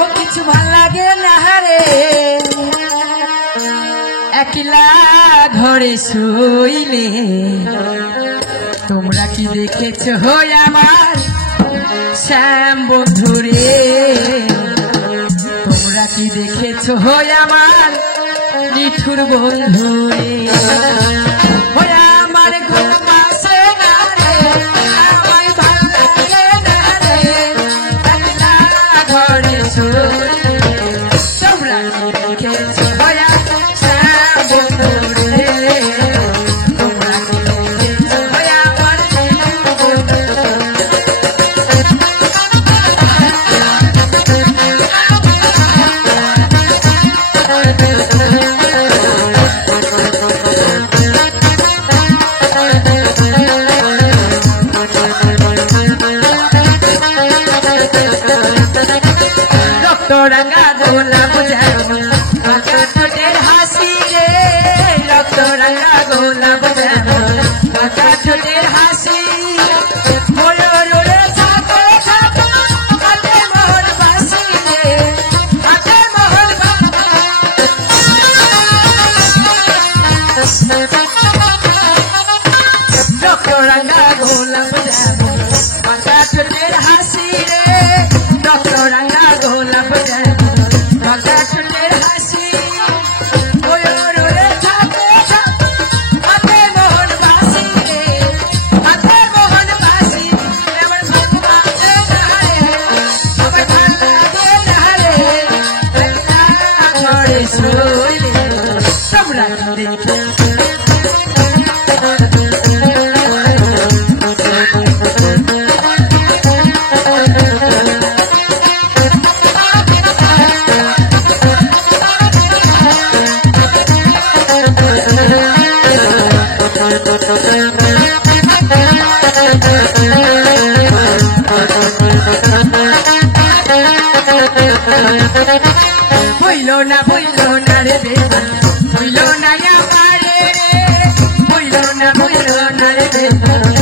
ও কিছু ভাল লাগে না রে একলা ঘরে শুইলে। তোমরা কি দেখেছ আমার শ্যাম বন্ধুরে, তোমরা কি দেখেছ আমার নিঠুর বন্ধুরে। আমার ঘুম আসে না রে, আমায় ভাল লাগে না রে একলা ঘরে শুইলে। তোমরা কি দেখেছ শ্যাম বন্ধুরে, তোমরা কি দেখেছ আমার রক্তরাঙা গোলাপ যেমন বাঁকা ঠোঁটের হাসি রে, রক্তরাঙা গোলাপ যেমন বাঁকা ঠোঁটের হাসি। ময়ূর উড়ে থাকে থাকে হাতে মোহর বাঁশি রে, হাতে মোহর রক্তরাঙা গোলাপ যেমন বাঁকা ঠোঁটের হাসি রে, রক্তরাঙা গোলাপ যেমন বাঁকা ঠোঁটের হাসি। ময়ূর উড়ে থাকে থাকে হাতে মোহন বাঁশি রে, হাতে মোহন বাঁশি। আমার ঘুম আসে না রে, আমার ভাল লাগে না রে একলা ঘরে শুইলে। তোমরা কি দেখেছ হইল না রে বেদনা, হইল না আমারে রে, হইল না রে বেদনা।